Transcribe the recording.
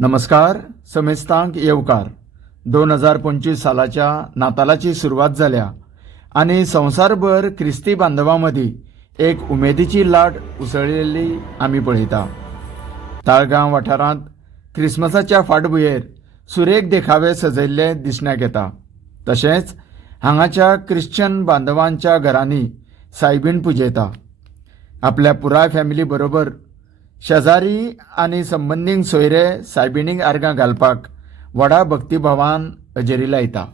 नमस्कार. समेस्तांक येवकार. 2025 सालाच्या नातालाची सुरुवात जाल्या आणि संवसारभर ख्रिस्ती बांधवांमदी एक उमेदीची लाट उसळिल्ली आमी पळयता. ताळगांव वाठारांत क्रिसमसाच्या फाटभुंयेर सुरेख देखावे सजयल्ले दिसण्याक येता. तशेंच हांगाच्या क्रिश्चन बांधवांच्या घरांनी सायबीण पुजयता. आपल्या पुराय फॅमिली बरोबर शेजारी आनी संबंदींक सोयरे सायबिणीक आर्गां घालपाक व्हडा भक्तिभावान हजेरी लायता.